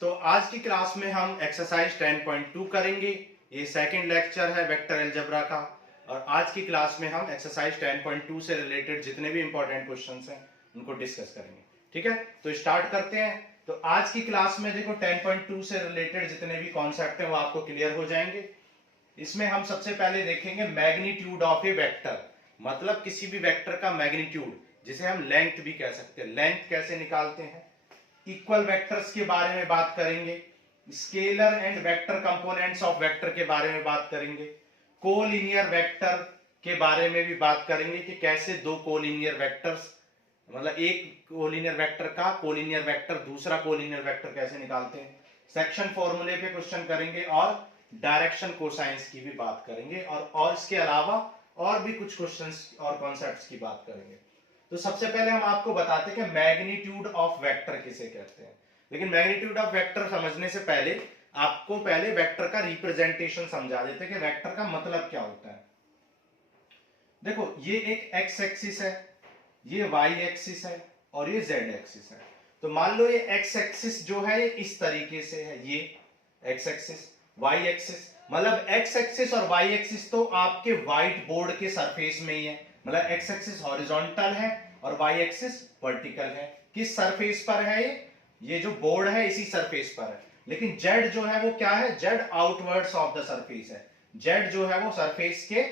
तो आज की क्लास में हम एक्सरसाइज 10.2 करेंगे। ये सेकंड लेक्चर है वेक्टर अलजेब्रा का। और आज की क्लास में हम एक्सरसाइज 10.2 से रिलेटेड जितने भी इंपॉर्टेंट क्वेश्चंस हैं उनको डिस्कस करेंगे। ठीक है, तो स्टार्ट करते हैं। तो आज की क्लास में देखो 10.2 से रिलेटेड जितने भी कॉन्सेप्ट हैं वो आपको क्लियर हो जाएंगे। इसमें हम सबसे पहले देखेंगे मैग्नीट्यूड ऑफ ए वेक्टर, मतलब किसी भी वेक्टर का मैग्नीट्यूड, जिसे हम लेंथ भी कह सकते हैं। लेंथ कैसे निकालते हैं, इक्वल वेक्टर्स के बारे में बात करेंगे, scalar and vector components of vector के बारे में बात करेंगे, कोलिनियर वेक्टर के बारे में भी बात करेंगे कि कैसे दो कोलिनियर वेक्टर्स, मतलब एक कोलिनियर वेक्टर का कोलिनियर वेक्टर दूसरा कोलिनियर वेक्टर कैसे निकालते हैं। सेक्शन फॉर्मूले पे क्वेश्चन करेंगे और डायरेक्शन कोसाइंस की भी बात करेंगे और इसके अलावा और भी कुछ क्वेश्चंस और कॉन्सेप्ट्स की बात करेंगे। तो सबसे पहले हम आपको बताते हैं कि मैग्नीट्यूड ऑफ वेक्टर किसे कहते हैं। लेकिन मैग्नीट्यूड ऑफ वेक्टर समझने से पहले आपको पहले वेक्टर का रिप्रेजेंटेशन समझा देते हैं कि वेक्टर का मतलब क्या होता है। देखो, ये एक एक्स एक्सिस है, ये वाई एक्सिस है और ये जेड एक्सिस है। तो मान लो ये एक्स एक्सिस जो है ये इस तरीके से है, ये एक्स एक्सिस, वाई एक्सिस, मतलब एक्स एक्सिस और वाई एक्सिस तो आपके व्हाइट बोर्ड के सरफेस में ही है। मतलब एक्स एक्सिस हॉरिजॉन्टल है और वाई एक्सिस वर्टिकल है। किस सरफेस पर है ये जो बोर्ड है इसी सरफेस पर है। लेकिन जेड जो है वो क्या है, Z outwards of the surface है। जेड जो है वो सरफेस के,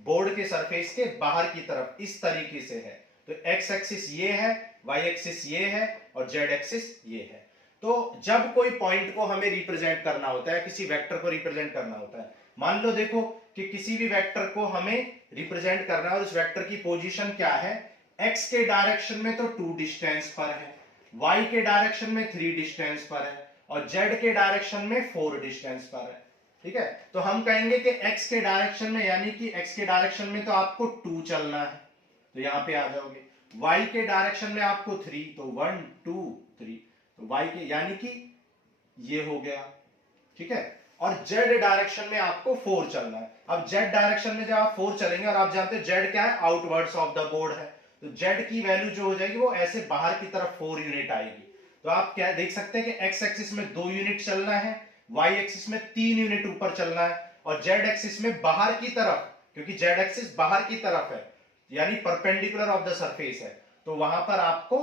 बोर्ड के सरफेस के बाहर की तरफ इस तरीके से है। तो एक्स एक्सिस ये है, वाई एक्सिस ये है और जेड एक्सिस ये है। तो जब कोई पॉइंट को हमें रिप्रेजेंट करना होता है, किसी वेक्टर को रिप्रेजेंट करना होता है, मान लो देखो कि किसी भी वेक्टर को हमें रिप्रेजेंट करना है और उस वेक्टर की पोजीशन क्या है, एक्स के डायरेक्शन में तो 2 डिस्टेंस पर है, वाई के डायरेक्शन में 3 डिस्टेंस पर है और जेड के डायरेक्शन में 4 डिस्टेंस पर है। ठीक है, तो हम कहेंगे कि एक्स के डायरेक्शन में, यानी कि एक्स के डायरेक्शन में तो आपको 2 चलना है, तो यहां पे आ जाओगे। वाई के डायरेक्शन में आपको 3, तो 1 2 3, तो वाई के यानी कि ये हो गया। ठीक है, और जेड डायरेक्शन में आपको 4 चलना है। अब जेड डायरेक्शन में जब आप 4 चलेंगे, और आप जानते हैं जेड क्या है, आउटवर्ड्स ऑफ द बोर्ड है, तो जेड की वैल्यू जो हो जाएगी वो ऐसे बाहर की तरफ 4 यूनिट आएगी। तो आप क्या देख सकते हैं कि एक्स एक्सिस में 2 यूनिट चलना है, वाई एक्सिस में 3 यूनिट ऊपर चलना है और जेड एक्सिस में बाहर की तरफ, क्योंकि जेड एक्सिस बाहर की तरफ है यानी परपेंडिकुलर ऑफ द सरफेस है, तो वहां पर आपको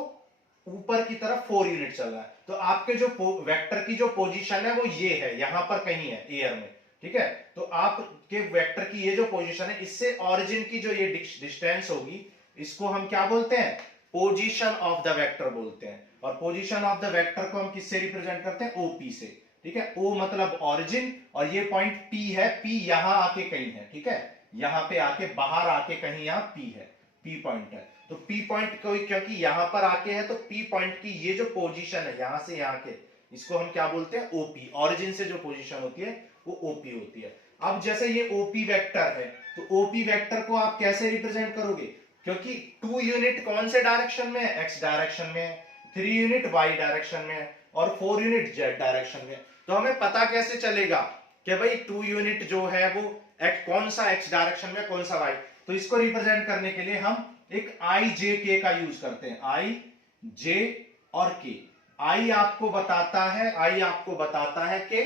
ऊपर की तरफ 4 यूनिट चल रहा है। तो आपके जो वेक्टर की जो पोजीशन है वो ये है, यहां पर कहीं है एयर में। ठीक है, तो आपके वेक्टर की ये जो पोजीशन है, इससे ऑरिजिन की जो ये डिस्टेंस होगी, इसको हम क्या बोलते हैं, पोजीशन ऑफ द वेक्टर बोलते हैं। और पोजीशन ऑफ द वेक्टर को हम किससे रिप्रेजेंट करते हैं, ओपी से। ठीक है, ओ मतलब ऑरिजिन और ये पॉइंट पी है, पी यहां आके कहीं है। ठीक है, यहां पे आके बाहर आके कहीं यहां पी है, पी पॉइंट है। तो पी पॉइंट कोई क्योंकि यहां पर आके है, तो पी पॉइंट की ये जो पोजीशन है यहां से यहां के, इसको हम क्या बोलते हैं, ओपी। ऑरिजिन से जो पोजीशन होती है वो ओपी होती है। अब जैसे ये ओपी वेक्टर है, तो ओपी वेक्टर को आप कैसे रिप्रेजेंट करोगे, क्योंकि 2 यूनिट कौन से डायरेक्शन में है, एक्स डायरेक्शन में है, 3 यूनिट वाई डायरेक्शन में है और 4 यूनिट जेड डायरेक्शन में है। तो हमें पता कैसे चलेगा कि भाई 2 यूनिट जो है वो कौन सा एक्स डायरेक्शन में, कौन सा वाई। तो इसको रिप्रेजेंट करने के लिए हम एक आई जे के का यूज करते हैं, आई जे और के। आई आपको बताता है कि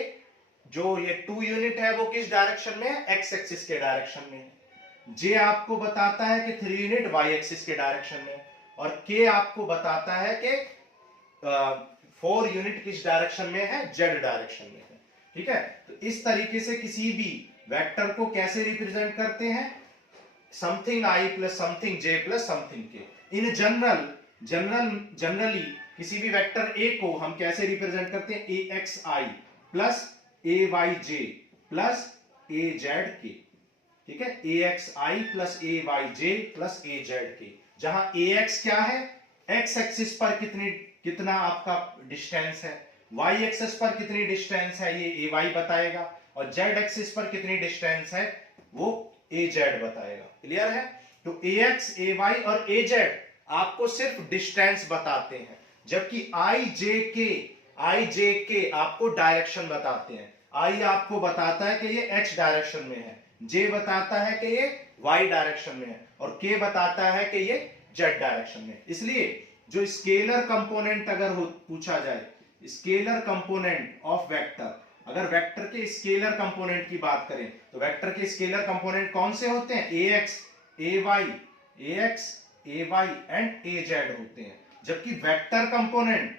जो ये 2 यूनिट है वो किस डायरेक्शन में है, एक्स एक्सिस के डायरेक्शन में है। जे आपको बताता है कि 3 यूनिट वाई एक्सिस के डायरेक्शन में है और के आपको बताता है कि 4 यूनिट किस डायरेक्शन में है, जेड डायरेक्शन में है। ठीक है, तो इस तरीके से किसी भी वेक्टर को कैसे रिप्रेजेंट करते हैं, something i plus something j plus something के। इन जनरली किसी भी वेक्टर ए को हम कैसे रिप्रेजेंट करते हैं, ए एक्स आई प्लस ए वाई जे प्लस ए जेड के। ठीक है, ए एक्स आई प्लस ए वाई जे प्लस ए जेड के, जहां ए एक्स क्या है, एक्स एक्सिस पर कितना आपका डिस्टेंस है, वाई एक्सिस पर कितनी डिस्टेंस है ये ए वाई बताएगा और जेड एक्सिस पर कितनी डिस्टेंस है वो ए जेड बताएगा। क्लियर है, तो ए एक्स, ए वाई और ए जेड आपको सिर्फ डिस्टेंस बताते हैं, जबकि आई जे के आपको डायरेक्शन बताते हैं। आई आपको बताता है कि ये एक्स डायरेक्शन में है, जे बताता है कि ये वाई डायरेक्शन में है और के बताता है कि ये जेड डायरेक्शन में। इसलिए जो स्केलर कंपोनेंट अगर पूछा जाए, स्केलर कंपोनेंट ऑफ वेक्टर, अगर वेक्टर के स्केलर कंपोनेंट की बात करें तो वेक्टर के स्केलर कंपोनेंट कौन से होते हैं? ax, ay एंड az होते हैं। जबकि वेक्टर कंपोनेंट,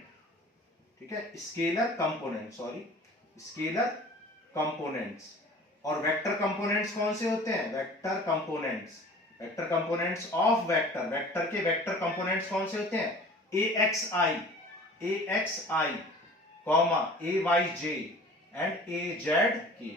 ठीक है, स्केलर कंपोनेंट्स और वेक्टर कंपोनेंट्स कौन से होते हैं? Vector components of vector, vector के वेक्टर कंपोनेंट्स कौन से होते हैं? axi, ayj and azk।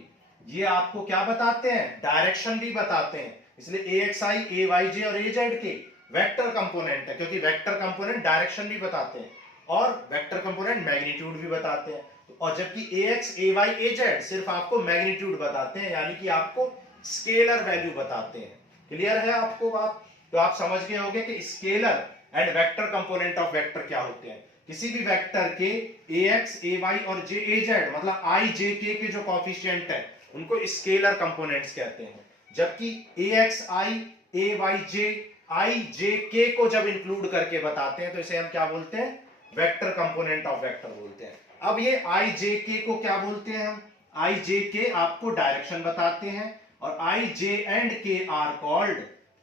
ये आपको क्या बताते हैं? डायरेक्शन भी बताते हैं। इसलिए axi, ayj और azk वेक्टर कंपोनेंट है, क्योंकि वेक्टर कंपोनेंट डायरेक्शन भी बताते हैं और वेक्टर कंपोनेंट मैग्नीट्यूड भी बताते हैं। और जबकि ax, ay, az सिर्फ आपको मैग्नीट्यूड बताते हैं, यानी कि आपको स्केलर वैल्यू बताते हैं। क्लियर है आपको बात? तो आप समझ गए होंगे कि scalar and vector component of vector क्या होते हैं। किसी भी वेक्टर के ax, ay और az मतलब i, j, k के जो कोएफिशिएंट है उनको स्केलर कंपोनेंट्स कहते हैं। जबकि axi, ayj, ijk को जब इंक्लूड करके बताते हैं तो इसे हम क्या बोलते हैं? वेक्टर कंपोनेंट ऑफ वेक्टर बोलते हैं। अब ये ijk को क्या बोलते हैं हम? ijk आपको डायरेक्शन बताते हैं और ij and k are called,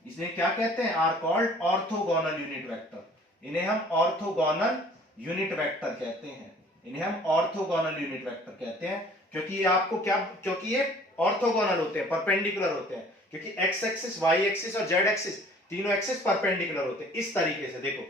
इसने क्या कहते हैं? Are called orthogonal unit vector. इन्हें हम ऑर्थोगोनल यूनिट वेक्टर कहते हैं। क्योंकि ये आपको क्या, क्योंकि ये ऑर्थोगोनल होते हैं, परपेंडिकुलर होते हैं। क्योंकि एक्स एक्सिस, वाई एक्सिस और जेड एक्सिस तीनों एक्सिस परपेंडिकुलर होते हैं। इस तरीके से देखो,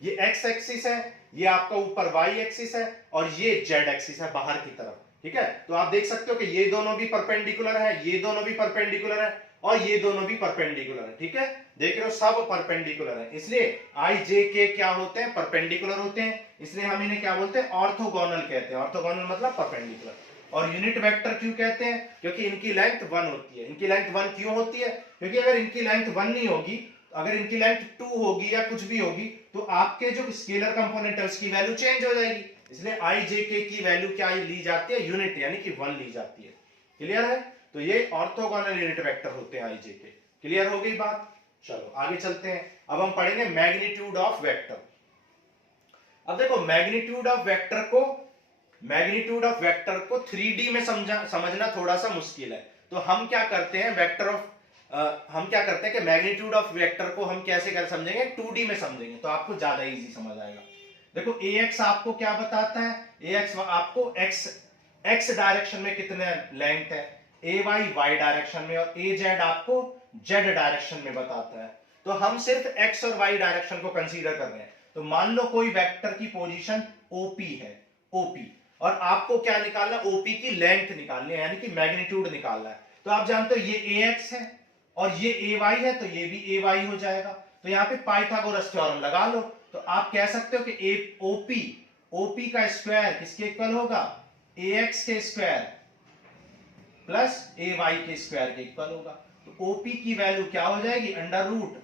ये एक्स एक्सिस है, ये आपका ऊपर वाई एक्सिस है और ये जेड एक्सिस है बाहर की तरफ। ठीक है, तो आप देख सकते हो कि ये दोनों भी परपेंडिकुलर है, ये दोनों भी परपेंडिकुलर है और ये दोनों भी परपेंडिकुलर है। ठीक है, देख रहे हो, सब परपेंडिकुलर है। इसलिए आई जे के क्या होते हैं? परपेंडिकुलर होते हैं। इसलिए हम इन्हें क्या बोलते हैं? ऑर्थोगोनल कहते हैं। ऑर्थोगोनल मतलब परपेंडिकुलर। और यूनिट वेक्टर क्यों कहते हैं? क्योंकि इनकी लेंथ 1 होती है। इनकी लेंथ 1 क्यों होती है? क्योंकि अगर इनकी लेंथ 1 नहीं होगी, अगर इनकी लेंथ 2 होगी या कुछ भी होगी, तो आपके जो स्केलर कंपोनेंट है उसकी वैल्यू चेंज हो जाएगी। इसलिए आई जे के की वैल्यू क्या ली जाती है? यूनिट, यानी कि 1 ली जाती है। क्लियर है? तो ये ऑर्थोगोनल यूनिट वेक्टर होते हैं आई जे के। क्लियर हो गई बात? चलो आगे चलते हैं। अब हम पढ़ेंगे मैग्नीट्यूड ऑफ वेक्टर। अब देखो, मैग्नीट्यूड ऑफ वेक्टर को 3D में समझना थोड़ा सा मुश्किल है। तो हम क्या करते हैं, कि मैग्नीट्यूड ऑफ वेक्टर को हम कैसे समझेंगे? 2D में समझेंगे तो आपको ज्यादा इजी समझ आएगा। देखो, ax आपको क्या बताता है? ax आपको x डायरेक्शन में कितने लेंथ है, ay y डायरेक्शन में और az आपको z डायरेक्शन में बताता है। तो हम सिर्फ x और y डायरेक्शन को कंसीडर कर रहे हैं। तो मान लो कोई वेक्टर की पोजीशन OP है, OP, और आपको क्या निकालना? OP की लेंथ निकालनी है, यानी कि मैग्नीट्यूड निकालना है। तो आप जानते हो ये ax है और ये ay है, तो ये भी ay हो जाएगा। तो यहाँ पे पाइथागोरस थ्योरम लगा लो। तो आप कह सकते हो कि OP का स्क्वायर किसके इक्वल होगा? ax के स्क्वायर प्लस ay के स्क्वायर के इक्वल होगा। तो OP की वैल्यू क्या हो जाएगी? Under root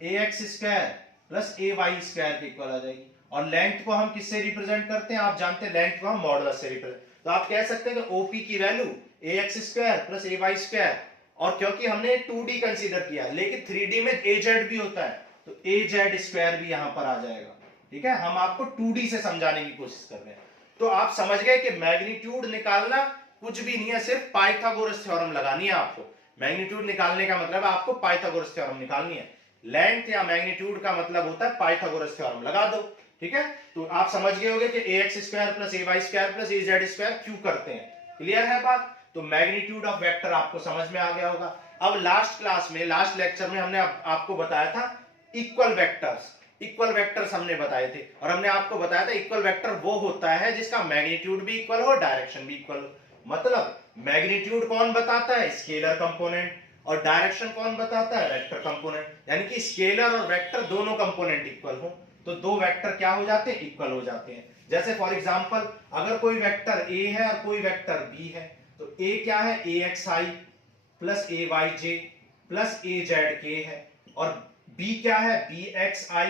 ax square plus ay square के इक्वल आ जाएगी। और लेंथ को हम किससे रिप्रेजेंट करते हैं? आप जानते हैं लेंथ को हम मॉडुलस से रिप्रेजेंट। तो आप कह सकते हैं कि OP की value ax square plus ay square, और क्योंकि हमने 2D कंसीडर किया, लेकिन 3D में az भी होता है, तो az स्क्वायर भी यहां पर आ जाएगा। ठीक है, हम आपको 2D से समझाने की कोशिश कर रहे हैं। तो आप समझ गए कि मैग्नीट्यूड निकालना कुछ भी नहीं है, सिर्फ पाइथागोरस थ्योरम लगानी है आपको। मैग्नीट्यूड निकालने का मतलब आपको पाइथागोरस थ्योरम निकालनी है। लेंथ या मैग्नीट्यूड का मतलब होता है पाइथागोरस थ्योरम लगा दो। ठीक है, तो आप समझ गए होंगे कि ax square plus ay square plus az square क्यों करते हैं। क्लियर है बात? तो मैग्नीट्यूड ऑफ वेक्टर आपको समझ में आ गया होगा। अब लास्ट लेक्चर में हमने आपको बताया था इक्वल वेक्टर्स हमने बताए थे, और हमने आपको बताया था इक्वल वेक्टर वो होता है जिसका मैग्नीट्यूड भी इक्वल हो, डायरेक्शन भी इक्वल हो। मतलब मैग्नीट्यूड कौन बताता है? स्केलर कंपोनेंट, और डायरेक्शन कौन बताता है? Vector component. यानी कि स्केलर और वेक्टर दोनों कंपोनेंट इक्वल हो तो दो वेक्टर क्या हो जाते हैं? इक्वल हो जाते हैं। जैसे फॉर एग्जांपल, अगर कोई वेक्टर a है और कोई वेक्टर b है, तो a क्या है? axi plus ayj plus azk है, और b क्या है? bxi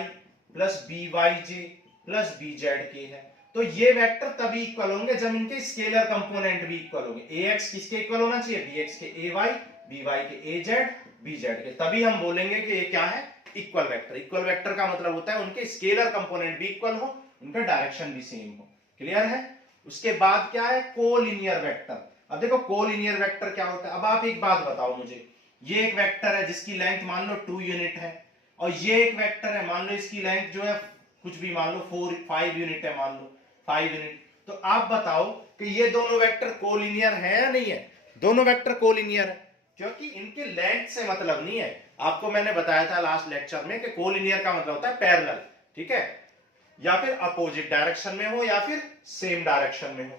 plus byj plus bzk है। तो ये वेक्टर तभी इक्वल होंगे जब इनके स्केलर कंपोनेंट भी इक्वल होंगे। ax किसके इक्वल होना चाहिए? bx के ay, by के az, bz के, तभी हम बोलेंगे कि ये क्या है? Equal vector. इक्वल वेक्टर का मतलब होता है उनके स्केलर कंपोनेंट भी इक्वल हो, उनका डायरेक्शन भी सेम हो। क्लियर है? उसके बाद क्या है, कोलिनियर वेक्टर। अब देखो कोलिनियर वेक्टर क्या होता है। अब आप एक बात बताओ मुझे, ये एक वेक्टर है जिसकी लेंथ मान लो 2 यूनिट है, और ये एक वेक्टर है मान लो इसकी लेंथ जो है कुछ भी मान लो 5 यूनिट है, मान लो 5 यूनिट। तो आप बताओ कि ये दोनों वेक्टर कोलिनियर है या नहीं है। दोनों वेक्टर कोलिनियर है, क्योंकि इनके लेंथ से मतलब नहीं है। आपको मैंने बताया था लास्ट लेक्चर में कि कोलिनियर का मतलब होता है पैरेलल, ठीक है, या फिर अपोजिट डायरेक्शन में हो या फिर सेम डायरेक्शन में हो,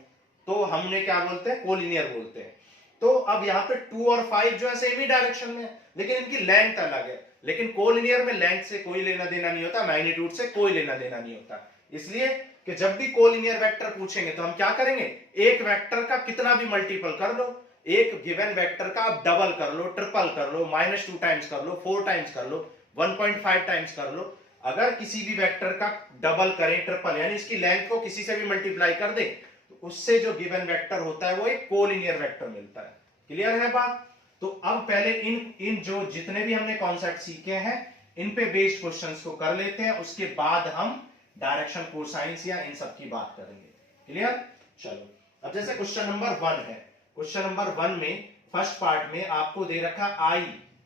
तो हमने क्या बोलते हैं, कोलिनियर बोलते हैं। तो अब यहाँ पे 2 और 5 जो है सेम ही डायरेक्शन में है, लेकिन इनकी लेंथ अलग है। लेकिन कोलिनियर में लेंथ से कोई लेना देना नहीं होता, मैग्नीट्यूड से कोई लेना देना नहीं होता। इसलिए कि जब भी कोलिनियर वेक्टर पूछेंगे तो हम क्या करेंगे, एक वेक्टर का कितना भी मल्टीपल कर लो, एक गिवन वेक्टर का आप डबल कर लो, ट्रिपल कर लो, -2 टाइम्स कर लो, 4 टाइम्स कर लो, 1.5 टाइम्स कर लो। अगर किसी भी वेक्टर का डबल करें, ट्रिपल, यानी इसकी लेंथ को किसी से भी मल्टीप्लाई कर दे, तो उससे जो गिवन वेक्टर होता है वो एक कोलिनियर वेक्टर मिलता है। क्लियर है बात। तो अब पहले इन जो जितने भी हमने कॉन्सेप्ट सीखे हैं इन पे बेस्ड क्वेश्चंस को कर लेते हैं, उसके बाद हम डायरेक्शन कोसाइंस या इन सब की बात करेंगे। क्लियर। चलो अब जैसे क्वेश्चन नंबर 1 है, क्वेश्चन नंबर 1 में फर्स्ट पार्ट में आपको दे रखा i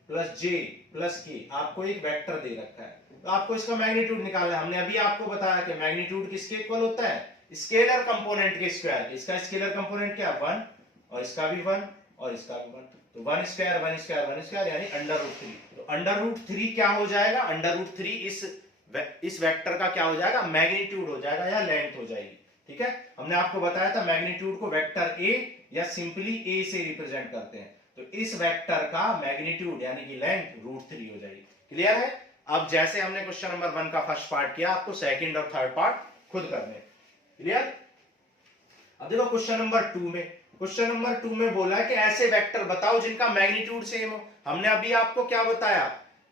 प्लस जे प्लस के, आपको एक वेक्टर दे रखा है, तो आपको इसका मैग्नीट्यूड निकालना है। हमने अभी आपको बताया कि मैग्नीट्यूड किसके इक्वल होता है, स्केलर कंपोनेंट के स्क्वायर। इसका स्केलर कंपोनेंट क्या, 1, और इसका भी 1 और इसका भी 1, तो 1 स्क्वायर 1 स्क्वायर 1 स्क्वायर यानी √3। तो √3 क्या हो जाएगा, √3 इस वेक्टर का क्या हो जाएगा, मैग्नीट्यूड हो जाएगा या लेंथ हो जाएगी। ठीक है, हमने आपको बताया था मैग्नीट्यूड को वेक्टर ए या सिंपली ए से रिप्रेजेंट करते हैं, तो इस वेक्टर का मैग्नीट्यूड यानी कि लेंथ √3 हो जाएगी। क्लियर है। अब जैसे हमने क्वेश्चन नंबर 1 का फर्स्ट पार्ट किया, आपको सेकंड और थर्ड पार्ट खुद करने। क्लियर। अब देखो क्वेश्चन नंबर 2 में, क्वेश्चन नंबर 2 में बोला है कि ऐसे वेक्टर बताओ जिनका मैग्नीट्यूड सेम हो। हमने अभी आपको क्या बताया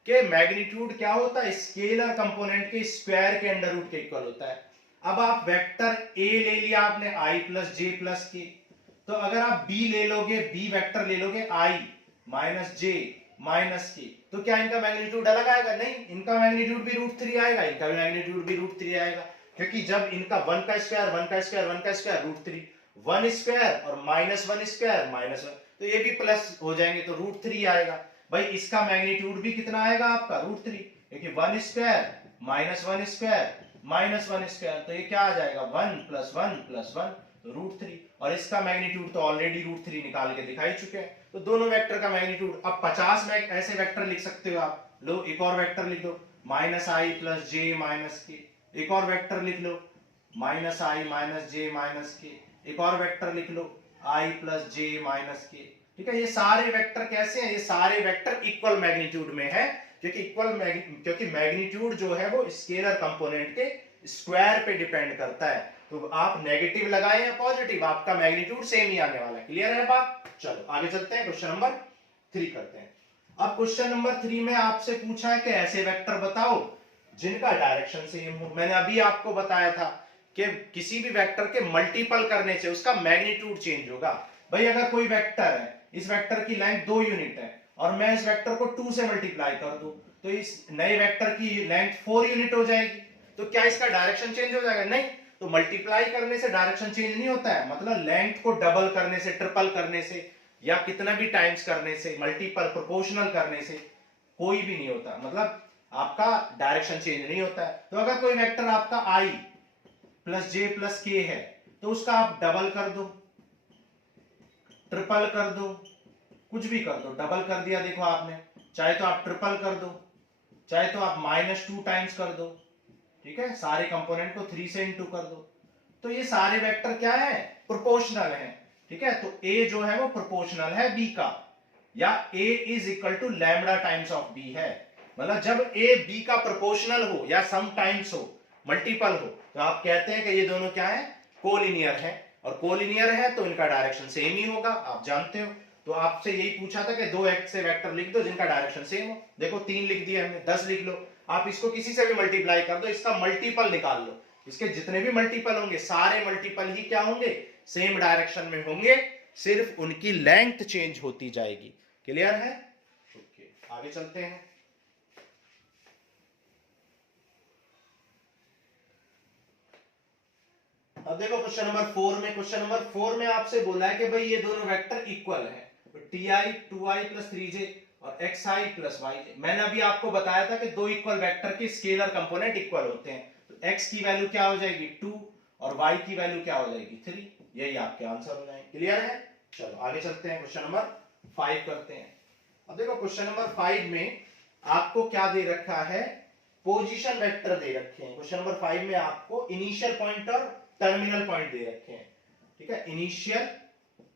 कि मैग्नीट्यूड क्या होता है, स्केलर कंपोनेंट के स्क्वायर के अंडर रूट के इक्वल होता है। अब आप वेक्टर ए ले लिया आपने i प्लस जे प्लस के, तो अगर आप b ले लोगे, b वेक्टर ले लोगे i माइनस जे माइनस के, तो क्या इनका मैग्नीट्यूड अलग आएगा, नहीं, इनका मैग्नीट्यूड भी √3 आएगा, इनका भी मैग्नीट्यूड भी √3 आएगा, क्योंकि जब इनका 1 का स्क्वायर 1 का स्क्वायर 1 का स्क्वायर √3, 1 स्क्वायर और -1 स्क्वायर -1, तो ये भी प्लस हो जाएंगे तो √3 आएगा। भाई इसका मैग्नीट्यूड भी कितना आएगा आपका, √3, क्योंकि 1 स्क्वायर -1 स्क्वायर -1 स्क्वायर, तो ये क्या आ जाएगा, 1 + 1 + 1, तो √3, और इसका मैग्नीट्यूड तो ऑलरेडी √3 निकाल के दिखा ही चुके हैं। तो दोनों वेक्टर का मैग्नीट्यूड, अब 50 में ऐसे वेक्टर लिख सकते हो आप। लो एक और वेक्टर लिख दो, -i + j - k, एक और वेक्टर लिख लो -i - j - k, एक और वेक्टर लिख लो i + j - k। ठीक है, ये सारे वेक्टर कैसे हैं, ये सारे वेक्टर इक्वल मैग्नीट्यूड में है, क्योंकि मैग्नीट्यूड जो है वो स्केलर कंपोनेंट के स्क्वायर पे डिपेंड करता है। तो आप नेगेटिव लगाए या पॉजिटिव, आपका मैग्नीट्यूड सेम ही आने वाला है। क्लियर है बात। चलो आगे चलते हैं, क्वेश्चन नंबर 3 करते हैं। अब क्वेश्चन नंबर 3 में आपसे पूछा है कि ऐसे वेक्टर बताओ जिनका डायरेक्शन सेम हो। मैंने अभी आपको बताया था कि किसी भी वेक्टर के मल्टीपल करने से उसका मैग्नीट्यूड चेंज होगा। भाई अगर कोई वेक्टर है, इस वेक्टर की लेंथ 2 यूनिट है और मैं इस वेक्टर को 2 से मल्टीप्लाई कर दूं, तो इस नए वेक्टर की लेंथ 4 यूनिट हो जाएगी। तो क्या इसका डायरेक्शन चेंज हो जाएगा, नहीं। तो मल्टीप्लाई करने से डायरेक्शन चेंज नहीं होता है, मतलब लेंथ को डबल करने से, ट्रिपल करने से, या कितना भी टाइम्स करने से, मल्टीपल प्रोपोर्शनल करने से कोई भी नहीं होता, मतलब आपका डायरेक्शन चेंज नहीं होता है। तो अगर कोई वेक्टर आपका i + j + k है, तो उसका आप डबल कर दो, ट्रिपल कर दो, कुछ भी कर दो, डबल कर दिया देखो आपने, चाहे तो आप ट्रिपल कर दो, चाहे तो आप -2 टाइम्स कर दो। ठीक है, सारे कंपोनेंट को 3 से इंटू कर दो, तो ये सारे वेक्टर क्या है, प्रोपोर्शनल है। ठीक है, तो a जो है वो प्रोपोर्शनल है b का, या a = lambda times of b है। मतलब जब a b का प्रोपोर्शनल हो या सम टाइम्स हो, मल्टीपल हो, तो आप कहते हैं कि ये दोनों क्या है, कोलिनियर है। और कोलिनियर है तो इनका डायरेक्शन सेम ही होगा, आप जानते हो। तो आपसे यही पूछा था कि 2 ऐसे वेक्टर लिख दो जिनका डायरेक्शन सेम हो। देखो 3 लिख दिए हमने, 10 लिख लो। आप इसको किसी से भी मल्टीप्लाई कर दो, इसका मल्टीपल निकाल लो, इसके जितने भी मल्टीपल होंगे सारे मल्टीपल ही क्या होंगे, सेम डायरेक्शन में होंगे, सिर्फ उनकी लेंथ चेंज होती जाएगी। क्लियर है। ओके आगे चलते हैं। अब देखो क्वेश्चन नंबर 4 में आपसे बोला है कि भाई ये दोनों वेक्टर इक्वल है, तो ti 2i प्लस 3j और xi प्लस yj। मैंने अभी आपको बताया था कि दो इक्वल वेक्टर के स्केलर कंपोनेंट इक्वल होते हैं, तो x की वैल्यू क्या हो जाएगी 2 और y की वैल्यू क्या हो जाएगी 3। यही आपके आंसर हो जाएंगे। क्लियर है? चलो आगे चलते हैं, क्वेश्चन नंबर 5 करते हैं। अब देखो क्वेश्चन नंबर 5 में आपको क्या दे रखा है, पोजीशन वेक्टर दे रखे हैं। क्वेश्चन नंबर 5 में आपको इनिशियल पॉइंट और टर्मिनल पॉइंट दे रखे हैं। ठीक है, इनिशियल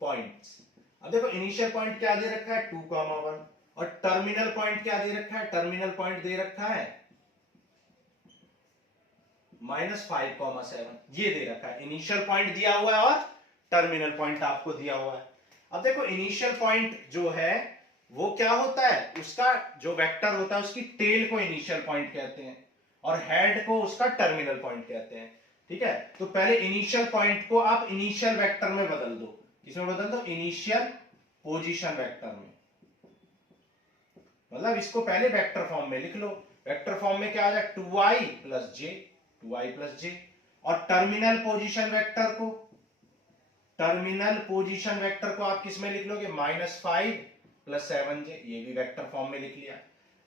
पॉइंट्स। अब देखो इनिशियल पॉइंट क्या दे रखा है 2,1 और टर्मिनल पॉइंट क्या दे रखा है, टर्मिनल पॉइंट दे रखा है -5,7। ये दे रखा है, इनिशियल पॉइंट दिया हुआ है और टर्मिनल पॉइंट आपको दिया हुआ है। अब देखो इनिशियल पॉइंट जो है वो क्या होता है, उसका जो वेक्टर होता है उसकी टेल को इनिशियल पॉइंट कहते हैं और हेड को उसका टर्मिनल पॉइंट कहते हैं। ठीक है, तो पहले इनिशियल पॉइंट को आप इनिशियल वेक्टर में बदल दो। किसमें बदल दो? इनिशियल पोजीशन वेक्टर में। मतलब इसको पहले वेक्टर फॉर्म में लिख लो। वेक्टर फॉर्म में क्या आ जाए 2i प्लस जे और टर्मिनल पोजीशन वेक्टर को आप किस में लिख लोगे -5 प्लस 7j। ये भी वेक्टर फॉर्म में लिख लिया।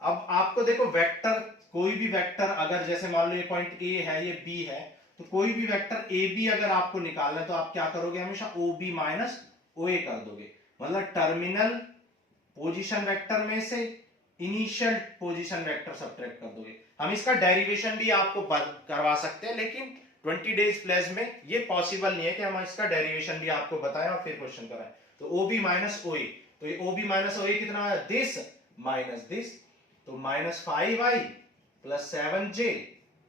अब आपको देखो वेक्टर, कोई भी वेक्टर अगर जैसे मान लो ये पॉइंट ए है ये बी है, तो कोई भी वेक्टर ए बी अगर आपको निकालना है तो आप क्या करोगे, हमेशा ओ बी माइनस ओ ए कर दोगे। मतलब टर्मिनल पोजीशन वेक्टर में से इनिशियल पोजीशन वेक्टर सब्ट्रैक्ट कर दोगे। हम इसका डेरिवेशन भी आपको करवा सकते हैं, लेकिन 20 डेज प्लस में ये पॉसिबल नहीं है कि हम इसका डेरिवेशन भी आपको बताएं और फिर क्वेश्चन कराएं। तो ओ बी माइनस ओ ए, तो ये ओ बी माइनस ओ ए कितना है, दिस माइनस दिस, तो -5i प्लस 7j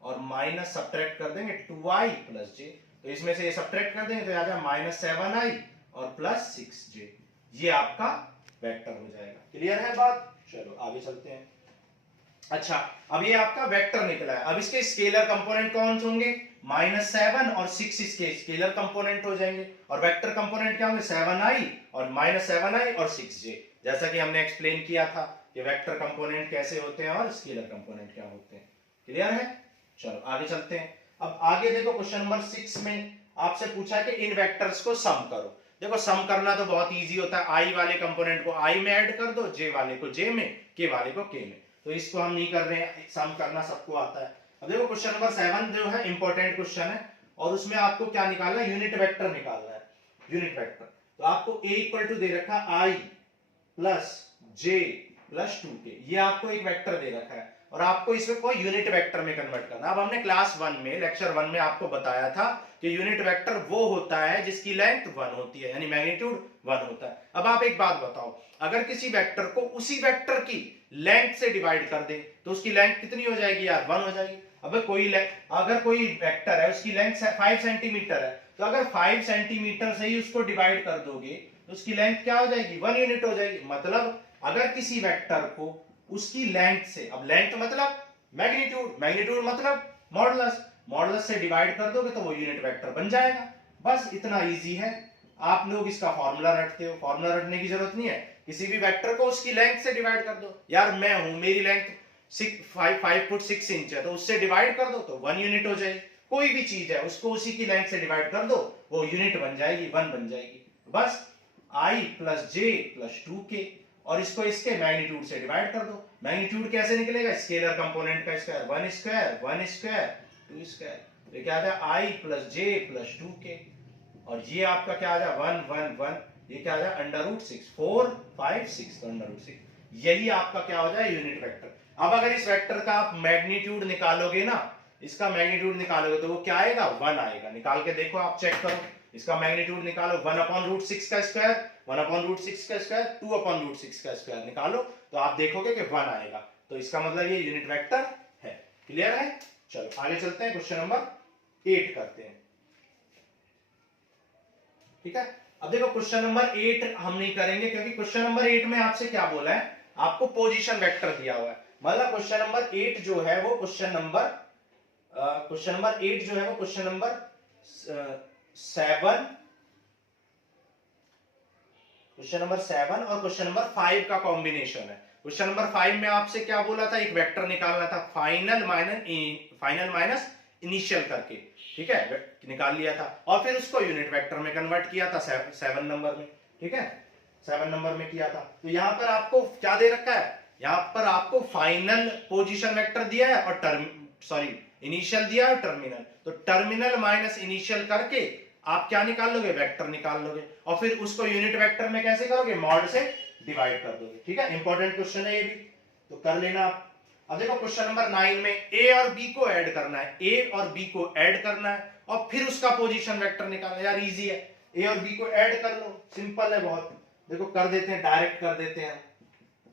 और माइनस सब्ट्रैक्ट कर देंगे 2i प्लस j। तो इसमें से ये सब्ट्रैक्ट कर देंगे तो आ जाएगा -7i और प्लस 6j। ये आपका वेक्टर हो जाएगा। क्लियर है बात? चलो आगे चलते हैं। अच्छा, अब ये आपका वेक्टर निकला है। अब इसके स्केलर कंपोनेंट कौन से होंगे, -7 और 6 इसके स्केलर कंपोनेंट हो जाएंगे और वेक्टर कंपोनेंट क्या होंगे 7i और -7i और 6j। जैसा कि हमने एक्सप्लेन किया था कि वेक्टर कंपोनेंट कैसे होते हैं और स्केलर कंपोनेंट क्या होते हैं। क्लियर है? चलो आगे चलते हैं। अब आगे देखो क्वेश्चन नंबर 6 में आपसे पूछा कि इन वेक्टर्स को सम करो। देखो सम करना तो बहुत इजी होता है, आई वाले कंपोनेंट को आई में ऐड कर दो, जे वाले को जे में, के वाले को के में। तो इसको हम नहीं कर रहे हैं, सम करना सबको आता है। अब देखो क्वेश्चन नंबर 7 जो है इंपॉर्टेंट क्वेश्चन है और उसमें आपको क्या निकालना है, यूनिट वेक्टर निकालना है। यूनिट वेक्टर तो आपको a इक्वल टू दे रखा i plus J plus 2k, ये आपको एक वेक्टर दे रखा है और आपको इसमें कोई यूनिट वेक्टर में कन्वर्ट करना। अब हमने क्लास 1 में लेक्चर 1 में आपको बताया था कि यूनिट वेक्टर वो होता है जिसकी लेंथ 1 होती है, यानी मैग्नीट्यूड 1 होता है। अब आप एक बात बताओ, अगर किसी वेक्टर को उसी वेक्टर की लेंथ से डिवाइड कर दे तो उसकी लेंथ कितनी हो जाएगी यार, 1 हो जाएगी। अगर कोई वेक्टर है उसकी लेंथ 5 सेंटीमीटर है, तो अगर 5 सेंटीमीटर से ही उसको डिवाइड कर दोगे तो उसकी लेंथ क्या हो जाएगी, 1 यूनिट हो जाएगी। मतलब अगर किसी वेक्टर को उसकी लेंथ से, अब लेंथ मतलब मैग्नीट्यूड, मैग्नीट्यूड मतलब मॉडुलस, मॉडुलस से डिवाइड कर दोगे तो वो यूनिट वेक्टर बन जाएगा। बस इतना इजी है। आप लोग इसका फॉर्मूला रटते हो, फॉर्मूला रटने की जरूरत नहीं है। किसी भी वेक्टर को उसकी लेंथ से डिवाइड कर दो। यार मैं हूं, मेरी लेंथ 5 फुट 6 इंच है, तो उससे डिवाइड कर दो तो 1 यूनिट हो जाएगी। कोई भी चीज है उसको उसी की लेंथ से डिवाइड कर दो, वो यूनिट बन जाएगी, 1 बन जाएगी। बस i plus J plus 2k और इसको इसके मैग्नीट्यूड से डिवाइड कर दो। मैग्नीट्यूड कैसे निकलेगा, स्केलर कंपोनेंट का स्क्वायर, 1 स्क्वायर 1 स्क्वायर 2 स्क्वायर, तो क्या आ जाए i plus J plus 2k और ये आपका क्या आ जाए 1 1 1, ये क्या आ जाए √6 4 5 6, तो √6। यही आपका क्या हो जाए यूनिट वेक्टर। अब अगर इस वेक्टर का आप मैग्नीट्यूड निकालोगे ना, इसका मैग्नीट्यूड निकालोगे तो वो क्या आएगा, 1 आएगा। निकाल के देखो, आप चेक करो, इसका मैग्नीट्यूड निकालो, 1/√6 का स्क्वायर 1/√6 का स्क्वायर 2/√6 का स्क्वायर निकालो तो आप देखोगे कि 1 आएगा। तो इसका मतलब ये यूनिट वेक्टर है। क्लियर है? चलो आगे चलते हैं, क्वेश्चन नंबर 8 करते हैं। ठीक है, अब देखो क्वेश्चन नंबर 8 हम नहीं करेंगे क्योंकि क्वेश्चन नंबर 8 में आपसे क्या बोला है, आपको पोजीशन वेक्टर दिया हुआ है। मतलब क्वेश्चन नंबर 8 जो है वो क्वेश्चन नंबर 8 जो है वो क्वेश्चन नंबर 7 और क्वेश्चन नंबर 5 का कॉम्बिनेशन है। क्वेश्चन नंबर 5 में आपसे क्या बोला था, एक वेक्टर निकालना था, फाइनल माइनस इनिशियल करके, ठीक है, निकाल लिया था और फिर उसको यूनिट वेक्टर में कन्वर्ट किया था 7 नंबर में, ठीक है, 7 नंबर में किया था। तो यहां पर आपको क्या दे रखा है, यहां पर आपको फाइनल पोजीशन वेक्टर दिया है और इनिशियल दिया है और टर्मिनल। तो टर्मिनल माइनस इनिशियल करके आप क्या निकाल लोगे, वेक्टर निकाल लोगे और फिर उसको यूनिट वेक्टर में कैसे करोगे, मॉड से डिवाइड कर दोगे, ठीक है। इंपॉर्टेंट क्वेश्चन है ये भी, तो कर लेना आप। अब देखो क्वेश्चन नंबर 9 में ए और बी को ऐड करना है, ए और बी को ऐड करना है और फिर उसका पोजीशन वेक्टर निकालना। यार इजी है, ए और बी को ऐड कर लो, सिंपल है बहुत। देखो कर देते हैं, डायरेक्ट कर देते हैं।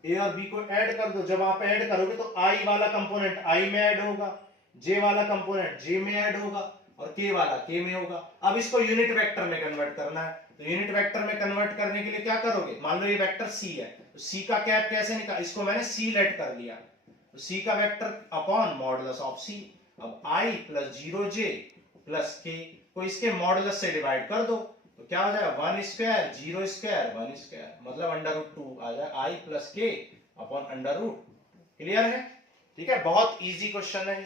ए और बी को ऐड कर दो, जब आप ऐड करोगे तो आई वाला कंपोनेंट आई में ऐड होगा, जे वाला कंपोनेंट जे में ऐड होगा और के वाला के में होगा। अब इसको यूनिट वेक्टर में कन्वर्ट करना है, तो यूनिट वेक्टर में कन्वर्ट करने के लिए क्या करोगे, मान लो ये वेक्टर सी है, तो सी का कैप कैसे निकाल, इसको मैंने सी लेट कर लिया, तो सी का वेक्टर अपॉन मॉडुलस ऑफ सी। अब आई प्लस 0j प्लस के को इसके मॉडुलस से डिवाइड कर दो, तो क्या हो जाएगा 1 स्क्वायर 0 स्क्वायर 1 स्क्वायर, मतलब √2 आ जाए आई प्लस के अपॉन √2। क्लियर है, ठीक है, बहुत इजी क्वेश्चन है,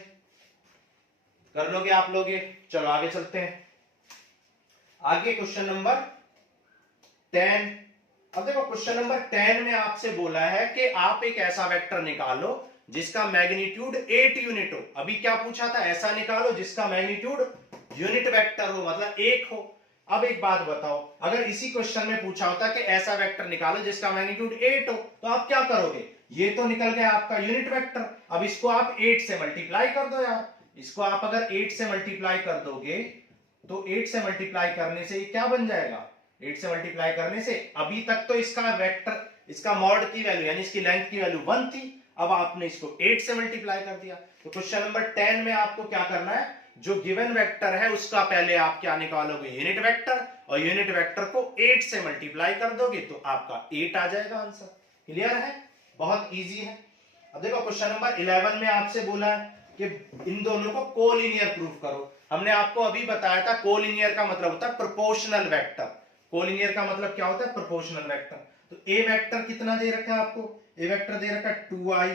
कर लोगे आप लोग ये। चलो आगे चलते हैं, आगे क्वेश्चन नंबर 10। अब देखो क्वेश्चन नंबर 10 में आपसे बोला है कि आप एक ऐसा वेक्टर निकालो जिसका मैग्नीट्यूड 8 यूनिट हो। अभी क्या पूछा था, ऐसा निकालो जिसका मैग्नीट्यूड यूनिट वेक्टर हो, मतलब 1 हो। अब एक बात बताओ, अगर इसी क्वेश्चन में पूछा होता कि ऐसा वेक्टर निकालो जिसका मैग्नीट्यूड 8 हो, तो आप क्या करोगे, ये तो निकल गया आपका यूनिट वेक्टर। अब इसको आप 8 से मल्टीप्लाई कर दो यार, इसको आप अगर 8 से मल्टीप्लाई कर दोगे तो 8 से मल्टीप्लाई करने से ये क्या बन जाएगा, 8 से मल्टीप्लाई करने से, अभी तक तो इसका वेक्टर, इसका मॉड की वैल्यू यानी इसकी लेंथ की वैल्यू 1 थी, अब आपने इसको 8 से मल्टीप्लाई कर दिया। तो क्वेश्चन नंबर 10 में आपको क्या करना है, जो गिवन वेक्टर है उसका पहले आप क्या निकालोगे, यूनिट वेक्टर, और यूनिट वेक्टर को 8 से मल्टीप्लाई कर दोगे तो आपका 8 आ जाएगा आंसर। क्लियर है, बहुत इजी है। अब देखो क्वेश्चन नंबर 11 में आपसे बोला है कि इन दोनों को कोलिनियर प्रूफ करो। हमने आपको अभी बताया था कोलिनियर का मतलब होता है प्रोपोर्शनल वेक्टर। कोलिनियर का मतलब क्या होता है, प्रोपोर्शनल वेक्टर। तो ए वेक्टर कितना दे रखा है आपको, ए वेक्टर दे रखा है 2i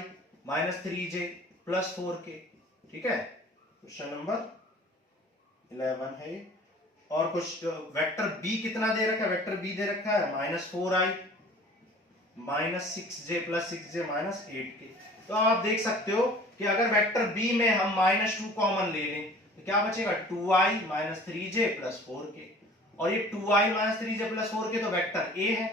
minus 3j plus 4k, ठीक है, क्वेश्चन नंबर 11 है। और कुछ वेक्टर बी कितना दे रखा है, वेक्टर बी दे रखा है minus 4i minus 6j plus 6j minus 8k। तो आप देख सकते हो कि अगर वेक्टर बी में हम -2 कॉमन ले लें तो क्या बचेगा, 2i minus 3j plus 4k, और ये 2i minus 3j plus 4k तो वेक्टर ए है।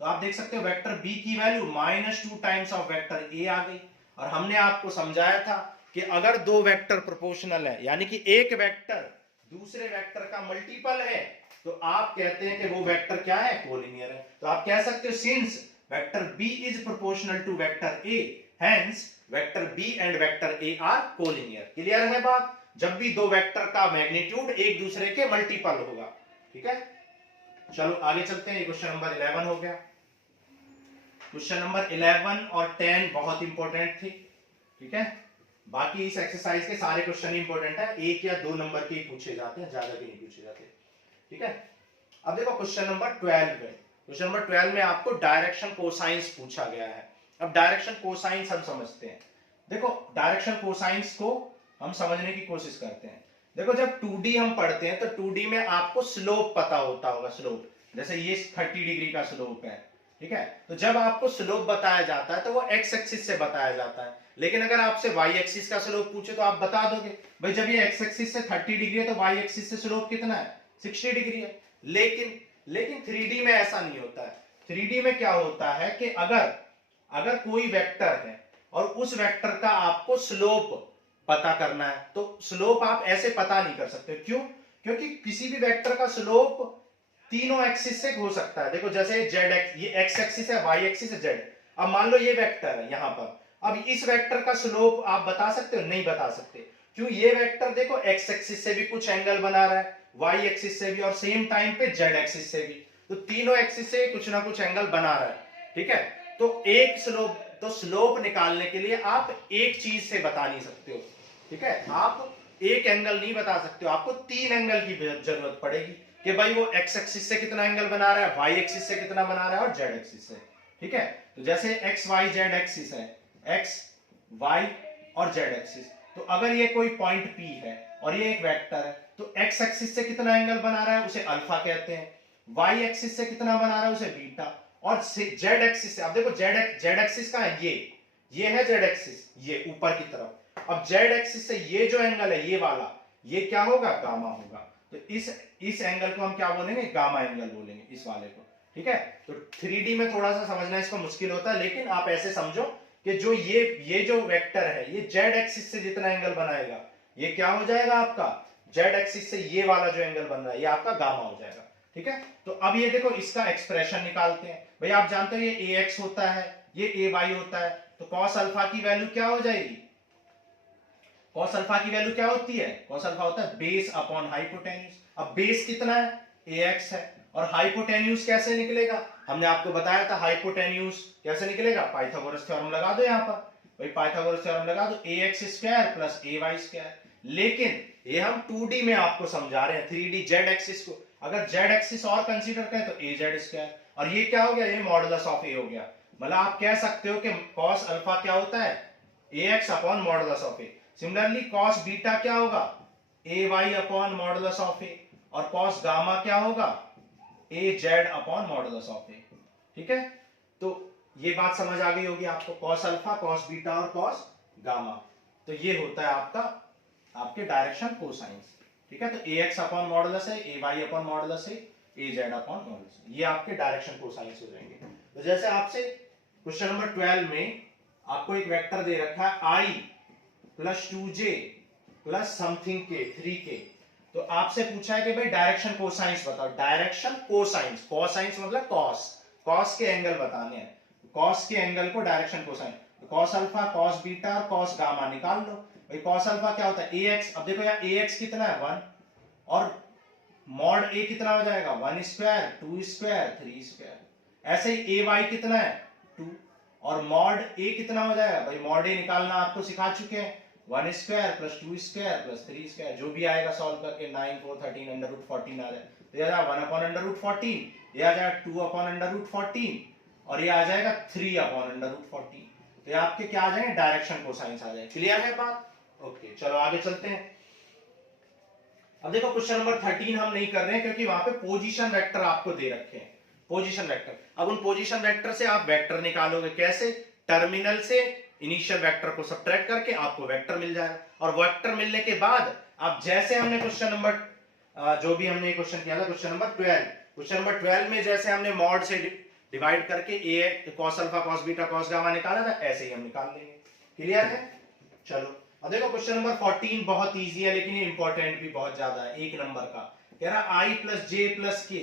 तो आप देख सकते हो वेक्टर बी की value -2 times of vector A आ गई। और हमने आपको समझाया था कि अगर दो वेक्टर प्रोपोर्शनल है, यानी कि एक वेक्टर दूसरे वेक्टर का मल्टीपल है, तो आप कहते हैं कि वो वेक्टर क्या है, कोलिनियर है। तो आप कह सकते हो since vector B is proportional to vector A, hence vector B and vector A are collinear. Clear है बात, जब भी दो वेक्टर का मैग्नीट्यूड एक दूसरे के मल्टीपल होगा, ठीक है। चलो आगे चलते हैं, क्वेश्चन नंबर 11 हो गया। क्वेश्चन नंबर 11 और 10 बहुत इंपॉर्टेंट थी, ठीक है। बाकी इस एक्सरसाइज के सारे क्वेश्चन इंपॉर्टेंट है, 1 या 2 नंबर के पूछे जाते हैं, ज्यादा भी नहीं पूछे जाते, ठीक है। अब देखो क्वेश्चन नंबर 12 में, क्वेश्चन नंबर 12 में आपको डायरेक्शन कोसाइंस पूछा गया है। अब डायरेक्शन कोसाइंस हम समझते हैं। देखो डायरेक्शन कोसाइंस को हम समझने की कोशिश करते हैं। देखो जब 2D हम पढ़ते हैं तो 2D में आपको स्लोप पता होता होगा, स्लोप, जैसे ये 30 डिग्री का स्लोप है, ठीक है। तो जब आपको स्लोप बताया जाता है तो वो एक्स एक्सिस से बताया जाता है, लेकिन अगर आपसे वाई एक्सिस का स्लोप पूछे तो आप बता दोगे भाई जब ये एक्स एक्सिस से 30 डिग्री है तो वाई एक्सिस से स्लोप कितना है, 60 डिग्री है। लेकिन 3D में ऐसा नहीं होता है। 3D में क्या होता है कि अगर कोई वेक्टर है और उस वेक्टर का आपको स्लोप पता करना है, तो स्लोप आप ऐसे पता नहीं कर सकते। क्यों? क्योंकि किसी भी वेक्टर का स्लोप तीनों एक्सिस से हो सकता है। देखो जैसे जेड एक्स, ये एक्स एक्सिस है, वाई एक्सिस है, जेड। अब मान लो ये वेक्टर है यहां पर, अब इस वेक्टर का स्लोप आप बता सकते हो? नहीं बता सकते। क्यों? ये वेक्टर देखो एक्स एक्सिस से भी कुछ एंगल बना रहा है, वाई एक्सिस से भी, और सेम टाइम पे जेड एक्सिस से भी, तो तीनों एक्सिस से कुछ ना कुछ एंगल बना रहा है, ठीक है। तो स्लोप निकालने के लिए आप एक चीज से बता नहीं सकते हो, ठीक है। आप एक एंगल नहीं बता सकते हो, आपको 3 एंगल की जरूरत पड़ेगी कि भाई वो एक्स एक्सिस से कितना एंगल बना रहा है, वाई एक्सिस से कितना बना रहा है, और जेड एक्सिस से, ठीक है। तो जैसे एक्स वाई जेड एक्सिस है, एक्स वाई और जेड एक्सिस, तो अगर ये कोई पॉइंट P है और ये एक वेक्टर है, तो एक्स एक्सिस से कितना एंगल बना रहा है उसे अल्फा कहते हैं, वाई एक्सिस से कितना बना रहा है उसे बीटा, और जेड एक्सिस से, अब देखो जेड एक्सिस का है ये है जेड एक्सिस, ये ऊपर की तरफ। अब जेड एक्सिस से ये जो एंगल है ये वाला, ये क्या होगा, गामा होगा। तो इस एंगल को हम क्या बोलेंगे, गामा एंगल बोलेंगे इस वाले को। ठीक है, तो 3D में थोड़ा सा समझना इसको मुश्किल होता है, लेकिन आप ऐसे समझो कि जो ये जो वेक्टर है ये जेड एक्सिस से जितना एंगल बनाएगा ये क्या हो जाएगा आपका, जेड एक्सिस से ये वाला जो एंगल बन रहा है ये आपका गामा हो जाएगा। ठीक है, तो अब ये देखो इसका एक्सप्रेशन निकालते हैं। भाई आप जानते हो ये ax होता है, ये ay होता है, तो cos अल्फा की वैल्यू क्या हो जाएगी, cos अल्फा की वैल्यू क्या होती है, cos अल्फा होता है बेस अपॉन हाइपोटेन्यूज। अब बेस कितना है, ax है, और हाइपोटेन्यूज कैसे निकलेगा, हमने आपको बताया था हाइपोटेन्यूज कैसे निकलेगा, पाइथागोरस थ्योरम लगा दो यहाँ पर, भाई पाइथागोरस थ्योरम लगा दो, ax square plus ay square. लेकिन ये हम 2D में आपको समझा रहे हैं, 3D जेड एक्सिस को अगर जेड एक्सिस और कंसीडर करें तो ए जेड स्क्वायर, और ये क्या हो गया, ये मॉडुलस ऑफ ए हो गया। मतलब आप कह सकते हो कि cos अल्फा क्या होता है, ax upon modulus of A. Similarly cos beta क्या होगा, ay अपॉन मॉडुलस ऑफ ए, और cos गामा क्या होगा, ए जेड अपॉन मॉडुलस ऑफ ए। ठीक है, तो ये बात समझ आ गई होगी आपको, cos अल्फा, cos बीटा और cos गामा। तो ये होता है आपके डायरेक्शन कोसाइंस। ठीक है, तो ax अपॉन मॉडुलस है, ay अपॉन मॉडुलस है, az अपॉन मॉडुलस, ये आपके डायरेक्शन कोसाइंस हो जाएंगे। तो जैसे आपसे क्वेश्चन नंबर 12 में आपको एक वेक्टर दे रखा है i plus 2j plus something के 3k, तो आपसे पूछा है कि भाई डायरेक्शन कोसाइंस बताओ। डायरेक्शन कोसाइंस, कोसाइंस मतलब कॉस के एंगल बताने हैं, कॉस के एंगल को direction cosine, cos alpha, cos beta और कॉस गामा निकाल लो। भाई कॉस अल्फा क्या होता है, ax, अब देखो यार ax कितना है 1, और मॉड a कितना हो जाएगा 1 स्क्वायर, 2 स्क्वायर, 3 स्क्वायर। ऐसे ही ay कितना है 2, और मॉड a कितना हो जाएगा, भाई मॉड a निकालना आपको सिखा चुके हैं, 1 square plus 2 square plus 3 square, जो भी आएगा सॉल्व करके 9 4 13 अंडर रूट 14 आ जाए, तो ये आ जाएगा 1 अपॉन अंडर रूट 14, ये आ जाएगा 2 अपॉन अंडर रूट 14, और ये आ जाएगा 3 अपॉन अंडर रूट 14। तो ये आपके क्या आ जाएंगे, डायरेक्शन कोसाइंस आ जाएंगे। क्लियर है बात, ओके चलो आगे चलते हैं। अब देखो क्वेश्चन नंबर 13 हम नहीं कर रहे हैं क्योंकि वहां पे पोजीशन वेक्टर आपको दे रखे हैं, पोजीशन वेक्टर। अब उन पोजीशन वेक्टर से आप वेक्टर निकालोगे कैसे, टर्मिनल से इनिशियल वेक्टर को सब्ट्रैक्ट करके आपको वेक्टर मिल जाएगा, और वेक्टर मिलने के बाद आप जैसे हमने क्वेश्चन नंबर जो भी हमने क्वेश्चन किया था क्वेश्चन नंबर 12 में जैसे हमने मॉड से डिवाइड करके A cos alpha, cos beta, cos gamma निकाला था, ऐसे ही हम निकाल लेंगे। क्लियर है, चलो अब देखो क्वेश्चन नंबर 14 बहुत इजी है, लेकिन ये इंपॉर्टेंट भी बहुत ज्यादा है, 1 नंबर का। कह रहा i प्लस जे प्लस के,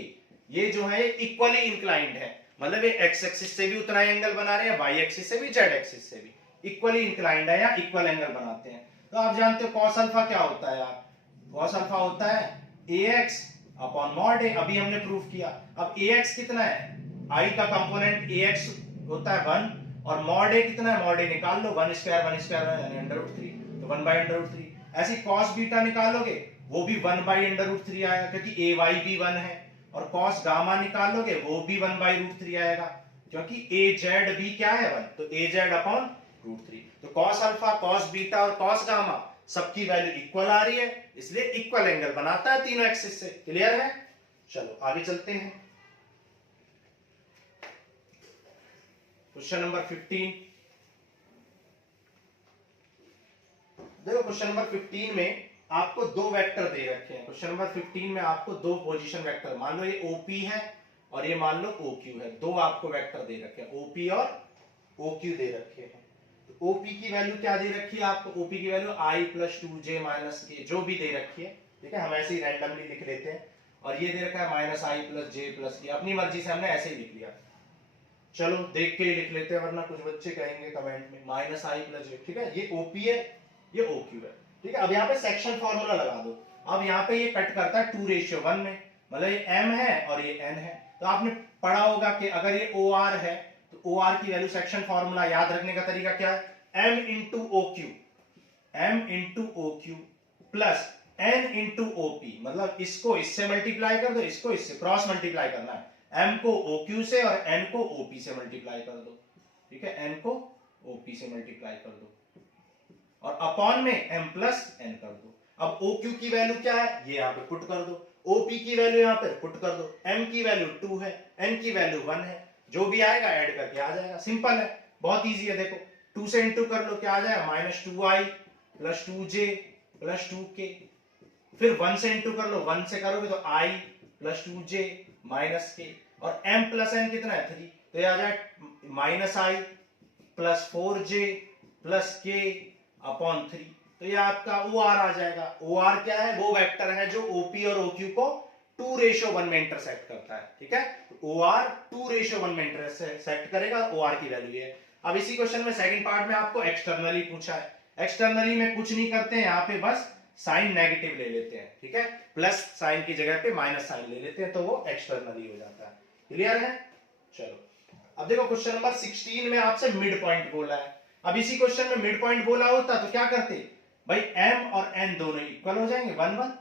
ये जो है इक्वली इंक्लाइंड है, मतलब ये एक्स एक्सिस से भी उतना ही एंगल बना रहे हैं, वाई एक्सिस से भी, जेड एक्सिस से भी इक्वली इंक्लाइंड है, या इक्वल एंगल बनाते हैं। तो आप जानते हो कॉस अल्फा क्या होता है यार, कॉस अल्फा होता है ax अपॉन मॉड a, अभी हमने प्रूफ किया। अब ax कितना है, i का कंपोनेंट ax होता है 1, और मॉड a कितना है, मॉड a निकाल लो, 1 स्क्वायर यानी अंडर रूट 3, तो 1 बाय अंडर रूट 3। ऐसे cos बीटा निकालोगे वो भी 1 बाय अंडर रूट 3 आएगा, क्योंकि ay भी 1 है, और cos गामा निकालोगे वो भी 1 बाय रूट 3 आएगा, क्योंकि az भी क्या है 1, तो az अपॉन रूट 3। तो cos अल्फा, cos बीटा और cos गामा सबकी वैल्यू इक्वल आ रही है, इसलिए इक्वल एंगल बनाता है तीनों एक्सिस से। क्लियर है, चलो आगे चलते हैं। क्वेश्चन नंबर 15, देखो क्वेश्चन नंबर 15 में आपको दो वेक्टर दे रखे हैं। क्वेश्चन नंबर 15 में आपको दो पोजीशन वेक्टर, मान लो ये OP है और ये मान लो OQ है, दो आपको वेक्टर दे रखे हैं, OP और OQ दे रखे हैं। तो OP की वैल्यू क्या दे रखी है आपको, OP की value i plus 2j minus k, जो भी दे रखी है, ठीक है, हम ऐसे ही रैंडमली लिख लेते हैं। और ये दे रखा है minus i plus j plus k, अपनी मर्जी से हमने ऐसे ही लिख लिया, चलो देख के ही लिख लेते हैं, वरना कुछ बच्चे कहेंगे कमेंट में माइनस i प्लस j। ठीक है, ये OP है, ये OQ है। ठीक है, अब यहाँ पे सेक्शन फॉर्मूला लगा दो। अब यहाँ पे ये कट करता है 2:1 में, मतलब ये m है और ये n है। तो आपने पढ़ा होगा कि अगर ये OR है तो OR की वैल्यू, सेक्शन फॉर्मूला याद रखने का तरीका क्या है, m into OQ plus n into OP, मतलब इसको इससे मल्टीप्लाई कर दो, इसको इससे, क्रॉस मल्टीप्लाई करना है, m को OQ से और n को OP से मल्टीप्लाई कर दो। ठीक है, n को OP से मल्टीप्लाई कर दो, और अपॉन में m प्लस n कर दो। अब OQ की वैल्यू क्या है, ये यहाँ पे पुट कर दो, OP की वैल्यू यहाँ पे पुट कर दो, M की वैल्यू 2 है, N की वैल्यू 1 है, जो भी आएगा ऐड करके आ जाएगा, सिंपल है, बहुत इजी है। देखो 2 से इंटू कर लो, क्या आ जाएगा, -2i plus 2j plus 2k। फिर 1 से इंटू कर लो, 1 से करोगे तो i plus 2j minus k, और m प्लस n कितना है 3, तो ये आ जाए -i plus 4j plus k upon 3। तो ये आपका OR आ जाएगा। OR क्या है, वो वेक्टर है जो OP और OQ को 2:1 में इंटरसेक्ट करता है, ठीक है। OR 2:1 में इंटरसेक्ट करेगा, OR की वैल्यू है। अब इसी क्वेश्चन में सेकंड पार्ट में आपको एक्सटर्नली पूछा है। एक्सटर्नली में कुछ नहीं करते हैं, यहाँ पे बस साइन नेगेटिव ले लेते हैं, ठीक है, प्लस साइन की जगह पे माइनस साइन ले लेते हैं, तो वो एक्सटर्नली हो जाता है। क्लियर है? चलो अब देखो क्वेश्चन नंबर 16 में आपसे मिड पॉइंट बोला है। अब इसी क्वेश्चन में मिड पॉइंट बोला होता तो क्या करते भाई, m और n दोनों इक्वल हो जाएंगे, 1 1,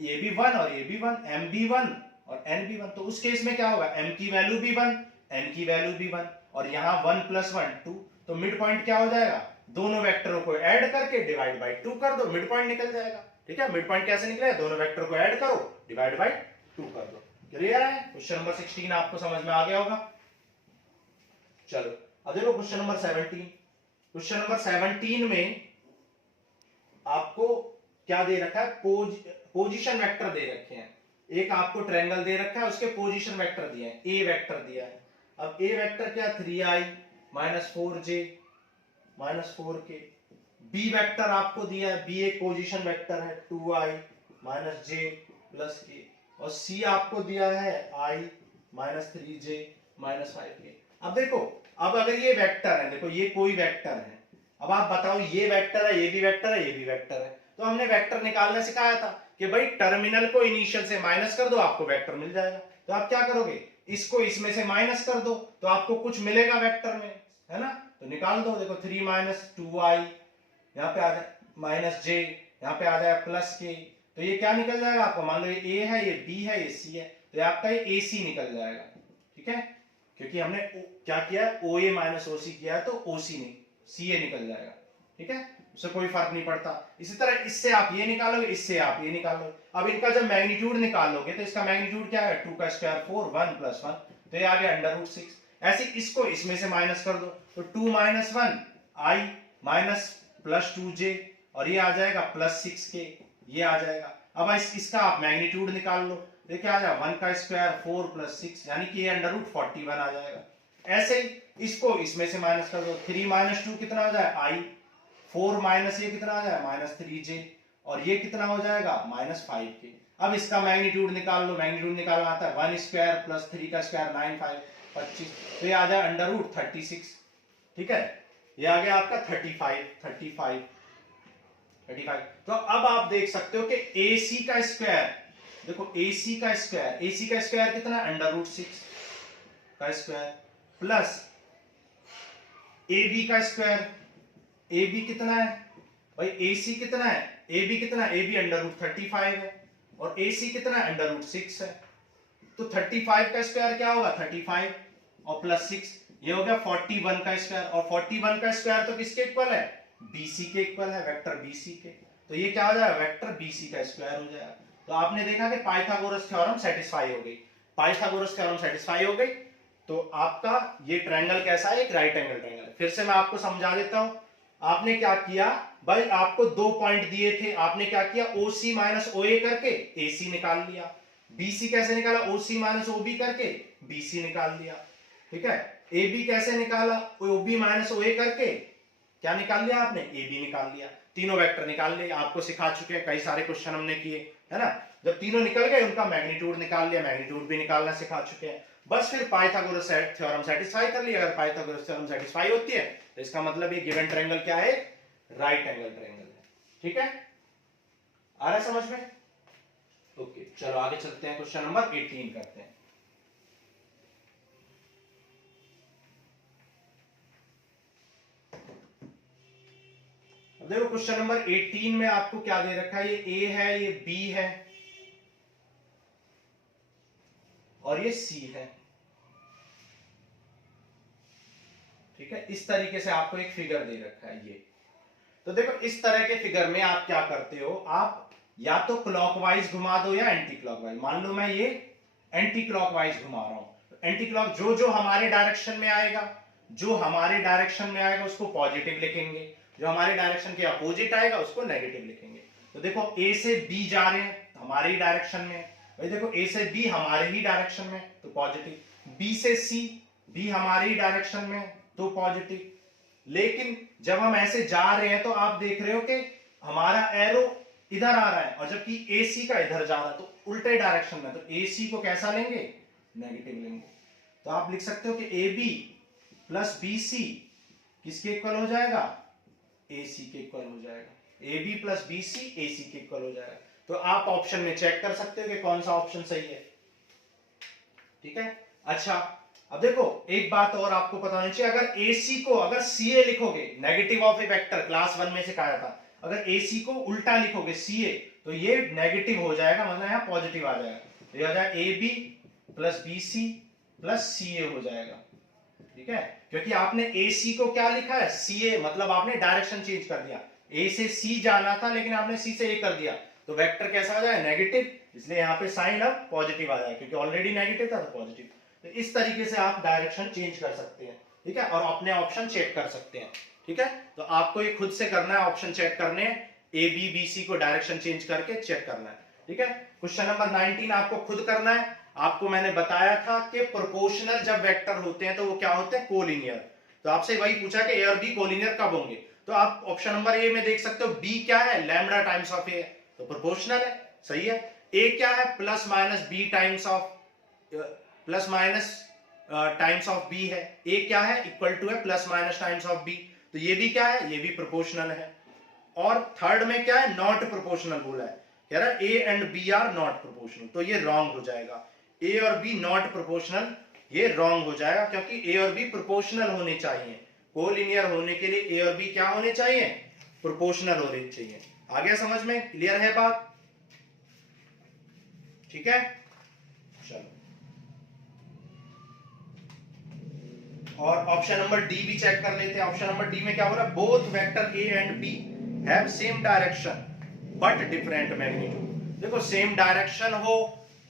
ये भी 1 और ये भी 1, m भी 1 और n भी 1। तो उस केस में क्या होगा, m की वैल्यू भी 1, n की वैल्यू भी 1, और यहाँ 1 + 1 2। तो मिड पॉइंट क्या हो जाएगा, दोनों वेक्टरों को ऐड करके डिवाइड बाय 2 कर दो, मिड पॉइंट निकल जाएगा। ठीक है, मिड पॉइंट कैसे निकलेगा, दोनों वेक्टर को ऐड करो, डिवाइड बाय 2 कर दो। क्लियर है? क्वेश्चन नंबर 16 आपको समझ में आ गया होगा। चलो अब देखो क्वेश्चन नंबर 17। क्वेश्चन नंबर 17 में आपको क्या दे रखा है, पोजीशन वेक्टर दे रखे हैं। एक आपको ट्रायंगल दे रखा है, उसके पोजीशन वेक्टर दिए हैं, ए वेक्टर दिया है। अब ए वेक्टर क्या, 3i - 4j - 4k। B vector आपको दिया है, बी एक पोजीशन वेक्टर है, 2i - j + k। और सी आपको दिया है i - 3j - 5k। अब देखो, अब अगर ये वेक्टर है, देखो ये कोई वेक्टर है, अब आप बताओ ये वेक्टर है, ये भी वेक्टर है, ये भी वेक्टर है, तो हमने वेक्टर निकालना सिखाया था कि भाई टर्मिनल को इनिशियल से माइनस कर दो, आपको वेक्टर मिल जाएगा। तो आप क्या करोगे, इसको इसमें से माइनस कर दो तो आपको कुछ मिलेगा वेक्टर में, है ना। तो निकाल दो, देखो 3 - 2i, यहाँ पे आ जाए -j, यहाँ पे आ जाए +k। तो ये क्या निकल जाएगा आपको, मान लो ये a है, ये b है, ये c है, तो ये आपका ये ac निकल जाएगा। ठीक है, क्योंकि हमने क्या किया, OA - OC किया है, तो OC नहीं, CA निकल जाएगा। ठीक है, उससे कोई फर्क नहीं पड़ता। इसी तरह इससे आप ये निकालोगे, इससे आप ये निकालोगे। अब इनका जब मैग्नीट्यूड निकालोगे तो इसका मैग्नीट्यूड क्या है, 2 का स्क्वायर 4, 1 + 1, तो ये आ गया √6। ऐसे इसको इसमें से माइनस कर दो, तो 2 - 1 i - +2j, और ये आ जाएगा +6k, ये आ जाएगा। अब इसका आप मैग्नीट्यूड निकाल लो, तो क्या आ जाएगा, 1 का स्क्वायर 4 + 6, यानी कि ये √41 आ जाएगा। ऐसे ही इसको इसमें से माइनस कर दो, 3 - 2 कितना हो जाए i, 4 माइनस ये कितना आ जाएगा -3j, और ये कितना हो जाएगा -5k। अब इसका मैग्नीट्यूड निकाल लो, मैग्नीट्यूड निकालना आता है 1 स्क्वायर + 3 का स्क्वायर 9 5 25, तो ये आ जाए √36। ठीक है, ये आ गया आपका 35। तो अब आप देख सकते हो कि AC का स्क्वायर, देखो AC का स्क्वायर कितना है, √6 का स्क्वायर प्लस AB का स्क्वायर, AB कितना है भाई, AC कितना है, AB कितना है, AB √35 है, और AC कितना है, √6 है। तो 35 का स्क्वायर क्या होगा, 35 और +6, ये हो गया 41 का स्क्वायर, और 41 का स्क्वायर तो किसके इक्वल है, BC के इक्वल है, वेक्टर BC के। तो ये क्या हो जाएगा, वेक्टर BC का स्क्वायर हो जाएगा। तो आपने देखा कि पाइथागोरस थ्योरम सेटिस्फाई हो गई, पाइथागोरस थ्योरम सेटिस्फाई हो गई। तो आपका ये ट्रायंगल कैसा है, एक राइट एंगल ट्रायंगल है। फिर से मैं आपको समझा देता हूं। आपने क्या किया भाई, आपको 2 पॉइंट दिए थे, आपने क्या किया, OC - OA करके AC निकाल लिया। BC कैसे निकाला, OC - OB करके BC निकाल लिया। ठीक है, AB कैसे निकाला, OB - OA करके क्या निकाल लिया आपने, AB निकाल लिया। तीनों वेक्टर निकाल लिए, आपको सिखा चुके हैं, कई सारे क्वेश्चन हमने किए, है ना। जब तीनों निकल गए, उनका मैग्नीट्यूड निकाल लिया, मैग्नीट्यूड भी निकालना सिखा चुके हैं। बस फिर पाइथागोरस थ्योरम सेटिस्फाई कर लिया। अगर पाइथागोरस थ्योरम सेटिस्फाई होती है तो इसका मतलब ये गिवन ट्रायंगल क्या है, राइट एंगल ट्रायंगल है। ठीक है, आ रहा है समझ में? ओके, चलो आगे चलते हैं, क्वेश्चन नंबर 18 करते हैं। अब देखो क्वेश्चन नंबर 18 में आपको क्या दे रखा है, ये A है, ये B है, और ये C है। ठीक है, इस तरीके से आपको एक फिगर दे रखा है ये। तो देखो इस तरह के फिगर में आप क्या करते हो, आप या तो क्लॉकवाइज घुमा दो या एंटी क्लॉकवाइज। मान लो मैं ये एंटी क्लॉकवाइज घुमा रहा हूं, एंटी क्लॉक जो जो हमारे डायरेक्शन में आएगा, जो हमारे डायरेक्शन में आएगा उसको पॉजिटिव लिखेंगे, जो हमारे डायरेक्शन के अपोजिट आएगा उसको नेगेटिव लिखेंगे। तो देखो ए से बी जा रहे हैं हमारे ही डायरेक्शन में, भाई देखो ए से बी हमारे ही डायरेक्शन में तो पॉजिटिव, बी से सी भी हमारे ही डायरेक्शन में तो पॉजिटिव। लेकिन जब हम ऐसे जा रहे हैं तो आप देख रहे हो कि हमारा एरो इधर आ रहा है और जबकि ए सी का इधर जा रहा है, तो उल्टे डायरेक्शन में, तो ए सी को कैसा लेंगे, नेगेटिव लेंगे। तो आप लिख सकते हो कि A B plus B C किसके इक्वल हो जाएगा, ए सी के इक्वल हो जाएगा। A B plus B C A C के इक्वल हो जाएगा। तो आप ऑप्शन में चेक कर सकते हो कि कौन सा ऑप्शन सही है। ठीक है, अच्छा अब देखो एक बात और आपको पता होनी चाहिए, अगर ए सी को अगर सी ए लिखोगे, negative of A vector class 1 में सिखाया था, अगर ए सी को उल्टा लिखोगे सी ए तो ये नेगेटिव हो जाएगा, मतलब यहां पॉजिटिव आ जाएगा। तो ये हो जाएगा A B plus B C plus C A हो जाएगा। ठीक है, क्योंकि आपने ए सी को क्या लिखा है, सी ए, मतलब आपने डायरेक्शन चेंज कर दिया, ए से सी जाना था लेकिन आपने सी से ए कर दिया, तो वेक्टर कैसा हो जाएगा, नेगेटिव, इसलिए यहाँ पे साइन अब पॉजिटिव आ जाएगा, क्योंकि ऑलरेडी नेगेटिव था तो पॉजिटिव। तो इस तरीके से आप डायरेक्शन चेंज कर सकते हैं। ठीक है, और अपने ऑप्शन चेक कर सकते हैं। ठीक है, तो आपको ये खुद से करना है, ऑप्शन चेक करने हैं, ए बी बी सी को डायरेक्शन चेंज करके चेक करना है। ठीक है, क्वेश्चन नंबर 19 आपको खुद करना है। आपको मैंने बताया था कि प्रोपोर्शनल जब वेक्टर होते हैं तो वो क्या होते हैं, कोलिनियर। तो आपसे वही पूछा कि ए और बी कोलिनियर कब होंगे, तो आप ऑप्शन नंबर ए में देख सकते हो, बी क्या है, लैम्डा टाइम्स ऑफ ए, तो प्रोपोर्शनल है, सही है। ए क्या है, plus minus B times of, plus minus times of B है। ए क्या है, इक्वल टू है plus minus times of B, तो ये भी क्या है, ये भी प्रोपोर्शनल है। और थर्ड में क्या है, नॉट प्रोपोर्शनल बोला है, कह रहा है A and B are not proportional, तो ये रॉन्ग हो जाएगा। ए और बी नॉट प्रोपोर्शनल, ये रॉन्ग हो जाएगा, क्योंकि ए और बी प्रोपोर्शनल होने चाहिए। कोलिनियर होने के लिए ए और बी क्या होने चाहिए, प्रोपोर्शनल होने चाहिए। आ गया समझ में, क्लियर है बात? ठीक है, चलो। और ऑप्शन नंबर डी भी चेक कर लेते हैं। ऑप्शन नंबर डी में क्या हो रहा है, both vector A and B have same direction but different magnitude. देखो सेम डायरेक्शन हो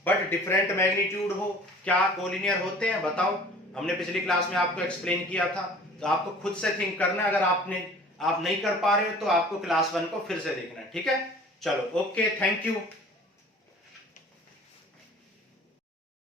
बट डिफरेंट मैग्नीट्यूड हो, क्या कोलिनियर होते हैं, बताओ। हमने पिछली क्लास में आपको एक्सप्लेन किया था, तो आपको खुद से थिंक करना है। अगर आप नहीं कर पा रहे हो तो आपको क्लास 1 को फिर से देखना है। ठीक है, चलो ओके, थैंक यू।